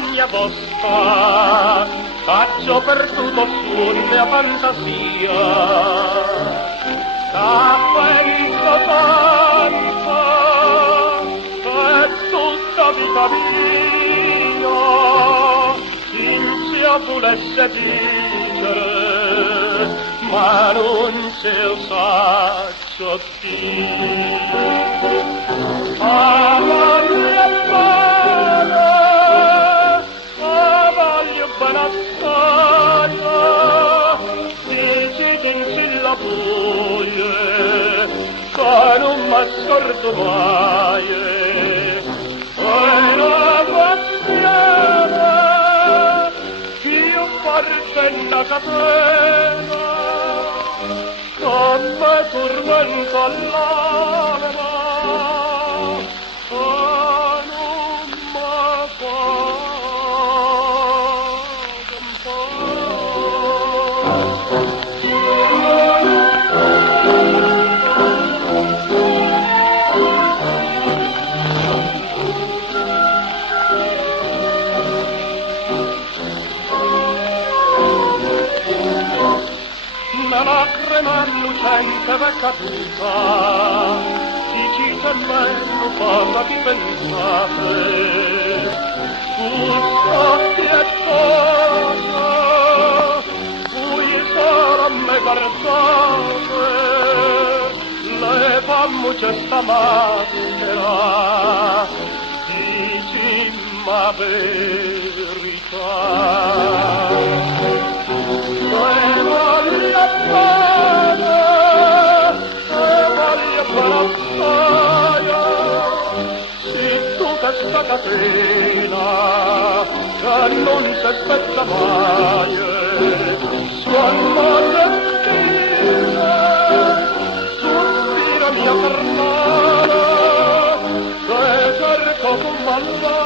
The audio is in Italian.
magna vostra, faccio per tutto suo mia fantasia. T'affetto tanto, è tutta vita mia, in sia volesse dicere, ma non ce lo saccio dire. Voglio bene assai, dici che la voglia, che non mi scordo mai, è una passione, più forte una catena, come tormenta l'anima. Una lacrima lucente v'è caduta, dici che bello poco ti pensate, tu scotti e cosa, cui solo me guardate, levammo questa maschera, dici ma verità. Voglio bene, se tu questa catena che non si aspetta mai, suona respira, sospira mia carnale, che cerco con maldà.